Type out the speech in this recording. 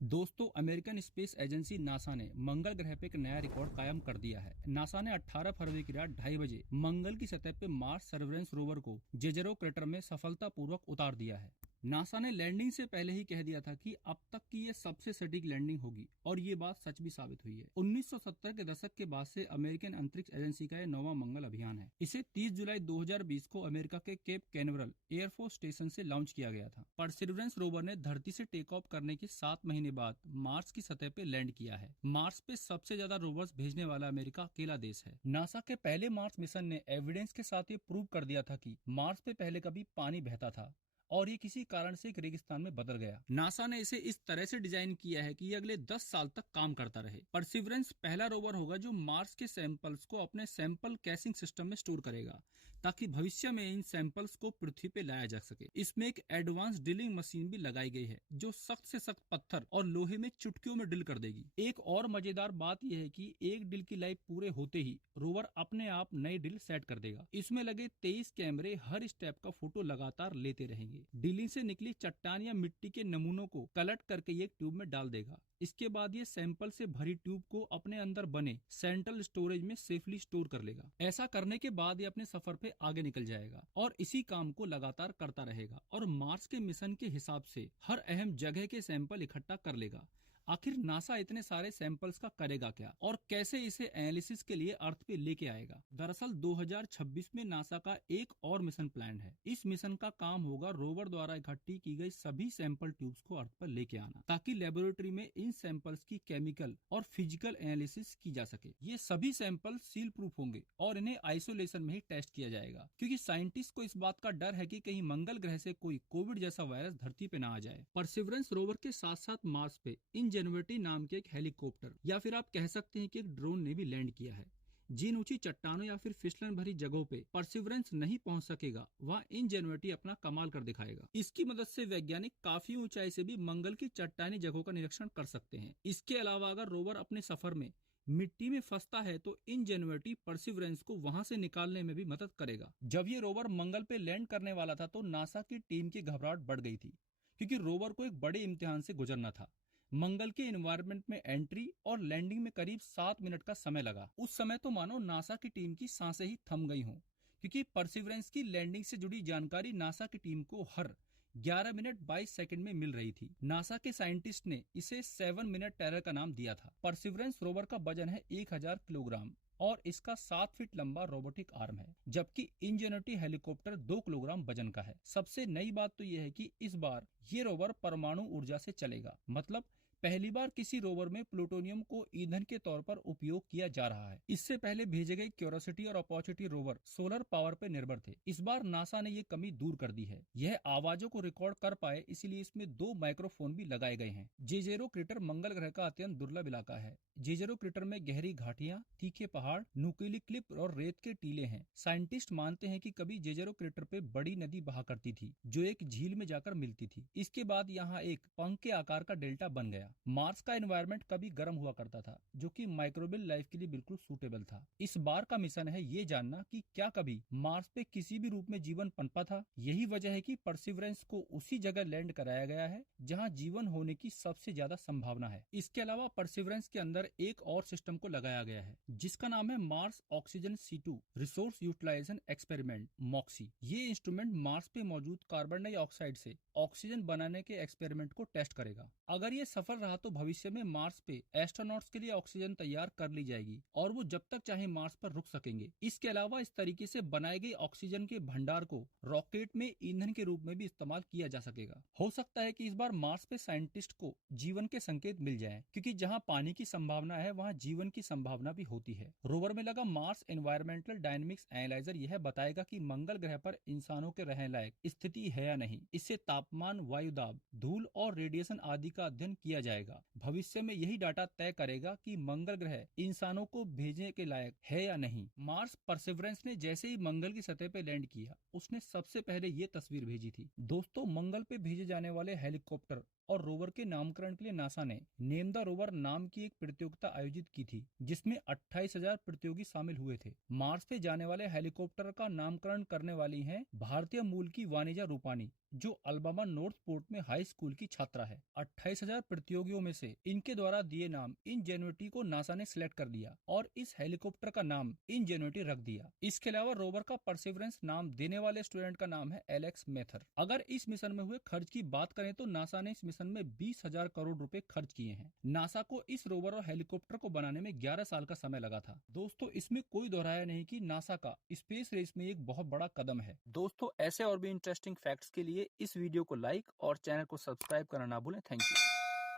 दोस्तों, American space agency NASA ने मंगल ग्रह पे एक नया रिकॉर्ड कायम कर दिया है। नासा ने 18 फरवरी की रात 2:30 बजे मंगल की सतह पे मार्स सर्वेलेंस रोवर को जेजेरो क्रेटर में सफलतापूर्वक उतार दिया है। नासा ने लैंडिंग से पहले ही कह दिया था कि अब तक की ये सबसे सटीक लैंडिंग होगी, और ये बात सच भी साबित हुई है। 1970 के दशक के बाद से अमेरिकन अंतरिक्ष एजेंसी का यह 9वां मंगल अभियान है। इसे 30 जुलाई 2020 को अमेरिका के केप कैनवरल एयरफोर्स स्टेशन से लॉन्च किया गया था। परसिवरेंस रोवर ने धरती से टेक ऑफ करने के 7 महीने बाद मार्स की सतह पे लैंड किया है। मार्स पे सबसे ज्यादा रोवर्स भेजने वाला अमेरिका अकेला देश है। नासा के पहले मार्स मिशन ने एविडेंस के साथ ये प्रूव कर दिया था कि मार्स पे पहले कभी पानी बहता था और ये किसी कारण से एक रेगिस्तान में बदल गया। नासा ने इसे इस तरह से डिजाइन किया है कि ये अगले 10 साल तक काम करता रहे। परसिवरेंस पहला रोवर होगा जो मार्स के सैंपल्स को अपने सैंपल कैसिंग सिस्टम में स्टोर करेगा, ताकि भविष्य में इन सैंपल्स को पृथ्वी पे लाया जा सके। इसमें एक एडवांस ड्रिलिंग मशीन भी लगाई गई है जो सख्त से सख्त पत्थर और लोहे में चुटकियों में ड्रिल कर देगी। एक और मजेदार बात यह है कि एक ड्रिल की लाइफ पूरे होते ही रोवर अपने आप नई ड्रिल सेट कर देगा। इसमें लगे 23 कैमरे हर स्टेप का फोटो लगातार लेते रहेंगे। ड्रिलिंग से निकली चट्टान या मिट्टी के नमूनों को कलेक्ट करके ये ट्यूब में डाल देगा। इसके बाद ये सैंपल से भरी ट्यूब को अपने अंदर बने सेंट्रल स्टोरेज में सेफली स्टोर कर लेगा। ऐसा करने के बाद ये अपने सफर पे आगे निकल जाएगा और इसी काम को लगातार करता रहेगा और मार्स के मिशन के हिसाब से हर अहम जगह के सैंपल इकट्ठा कर लेगा। आखिर नासा इतने सारे सैंपल्स का करेगा क्या और कैसे इसे एनालिसिस के लिए अर्थ पे लेके आएगा? दरअसल 2026 में नासा का एक और मिशन प्लान है। इस मिशन का काम होगा रोवर द्वारा इकट्ठी की गई सभी सैंपल ट्यूब्स को अर्थ पर लेके आना, ताकि लेबोरेटरी में इन सैंपल्स की केमिकल और फिजिकल एनालिसिस की जा सके। ये सभी सैंपल सील प्रूफ होंगे और इन्हें आइसोलेशन में ही टेस्ट किया जाएगा, क्योंकि साइंटिस्ट को इस बात का डर है कि कहीं मंगल ग्रह से कोई कोविड जैसा वायरस धरती पे ना आ जाए। परसिवरेंस रोवर के साथ साथ मार्स पे इंजेन्युइटी नाम के एक हेलीकॉप्टर या फिर आप कह सकते हैं कि एक ड्रोन ने भी लैंड किया है। जिन ऊंची चट्टानों या फिर फिसलन भरी जगहों पे परसिवरेंस नहीं पहुंच सकेगा, वहां इंजेन्युइटी अपना कमाल कर दिखाएगा। इसकी मदद से वैज्ञानिक काफी ऊंचाई से भी मंगल की चट्टानी जगहों का निरीक्षण कर सकते हैं। इसके अलावा अगर रोवर अपने सफर में मिट्टी में फंसता है तो इंजेन्युइटी परसिवरेंस को वहां से निकालने में भी मदद करेगा। जब ये रोवर मंगल पे लैंड करने वाला था तो नासा की टीम की घबराहट बढ़ गई थी, क्योंकि रोवर को एक बड़े इम्तिहान से गुजरना था। मंगल के एनवायरनमेंट में एंट्री और लैंडिंग में करीब 7 मिनट का समय लगा। उस समय तो मानो नासा की टीम की सांसें ही थम गई हों, क्योंकि परसिवरेंस की लैंडिंग से जुड़ी जानकारी नासा की टीम को हर 11 मिनट 22 सेकंड में मिल रही थी। नासा के साइंटिस्ट ने इसे 7 मिनट टेरर का नाम दिया था। परसिवरेंस रोवर का वजन है 1000 किलोग्राम और इसका 7 फीट लंबा रोबोटिक आर्म है, जबकि इंजेन्युइटी हेलीकॉप्टर 2 किलोग्राम वजन का है। सबसे नई बात तो यह है कि इस बार ये रोवर परमाणु ऊर्जा से चलेगा, मतलब पहली बार किसी रोवर में प्लूटोनियम को ईंधन के तौर पर उपयोग किया जा रहा है। इससे पहले भेजे गए क्यूरियोसिटी और अपॉर्चुनिटी रोवर सोलर पावर पर निर्भर थे। इस बार नासा ने ये कमी दूर कर दी है। यह आवाजों को रिकॉर्ड कर पाए, इसलिए इसमें 2 माइक्रोफोन भी लगाए गए हैं। जेजेरो क्रेटर मंगल ग्रह का अत्यंत दुर्लभ इलाका है। जेजेरो क्रेटर में गहरी घाटियां, तीखे पहाड़, नुकीली क्लिप और रेत के टीले हैं। साइंटिस्ट मानते हैं कि कभी जेजेरो क्रेटर पे बड़ी नदी बहा करती थी, जो एक झील में जाकर मिलती थी। इसके बाद यहाँ एक पंख के आकार का डेल्टा बन गया। मार्स का एनवायरनमेंट कभी गर्म हुआ करता था, जो कि माइक्रोबियल लाइफ के लिए बिल्कुल सूटेबल था। इस बार का मिशन है ये जानना कि क्या कभी मार्स पे किसी भी रूप में जीवन पनपा था। यही वजह है कि परसिवरेंस को उसी जगह लैंड कराया गया है जहाँ जीवन होने की सबसे ज्यादा संभावना है। इसके अलावा परसिवरेंस के अंदर एक और सिस्टम को लगाया गया है, जिसका नाम है Mars oxygen C2 resource utilisation experiment MOXIE. ये इंस्ट्रूमेंट मार्स पे मौजूद कार्बन डाइऑक्साइड से ऑक्सीजन बनाने के एक्सपेरिमेंट को टेस्ट करेगा। अगर ये सफल रहा तो भविष्य में मार्स पे एस्ट्रोनॉट्स के लिए ऑक्सीजन तैयार कर ली जाएगी और वो जब तक चाहे मार्स पर रुक सकेंगे। इसके अलावा इस तरीके से बनाई गई ऑक्सीजन के भंडार को रॉकेट में ईंधन के रूप में भी इस्तेमाल किया जा सकेगा। हो सकता है कि इस बार मार्स पे साइंटिस्ट को जीवन के संकेत मिल जाएं, क्योंकि जहाँ पानी की संभावना है वहाँ जीवन की संभावना भी होती है। रोवर में लगा मार्स एनवायरमेंटल डायनेमिक्स एनालाइजर यह बताएगा कि मंगल ग्रह पर इंसानों के रहने लायक स्थिति है या नहीं। इससे तापमान, वायुदाब, धूल और रेडिएशन आदि का अध्ययन किया जाएगा। भविष्य में यही डाटा तय करेगा कि मंगल ग्रह इंसानों को भेजने के लायक है या नहीं। मार्स परसिवरेंस ने जैसे ही मंगल की सतह पर लैंड किया, उसने सबसे पहले ये तस्वीर भेजी थी। दोस्तों, मंगल पे भेजे जाने वाले हेलीकॉप्टर और रोवर के नामकरण के लिए नासा ने नेम द रोवर नाम की एक प्रतियोगिता आयोजित की थी, जिसमें 28,000 प्रतियोगी शामिल हुए थे। मार्स पे जाने वाले हेलीकॉप्टर का नामकरण करने वाली हैं भारतीय मूल की वानिजा रूपानी, जो अल्बामा नॉर्थ पोर्ट में हाई स्कूल की छात्रा है। 28,000 प्रतियोगियों में से इनके द्वारा दिए नाम इनजेन्युइटी को नासा ने सिलेक्ट कर दिया और इस हेलीकॉप्टर का नाम इनजेन्युइटी रख दिया। इसके अलावा रोवर का परसिवरेंस नाम देने वाले स्टूडेंट का नाम है एलेक्स मेथर। अगर इस मिशन में हुए खर्च की बात करें तो नासा ने इस मिशन में 20,000 करोड़ रुपए खर्च किए हैं। नासा को इस रोवर और हेलीकॉप्टर को बनाने में 11 साल का समय लगा था। दोस्तों, इसमें कोई दोहराया नहीं कि नासा का स्पेस रेस में एक बहुत बड़ा कदम है। दोस्तों, ऐसे और भी इंटरेस्टिंग फैक्ट्स के लिए इस वीडियो को लाइक और चैनल को सब्सक्राइब करना ना भूलें। Thank you.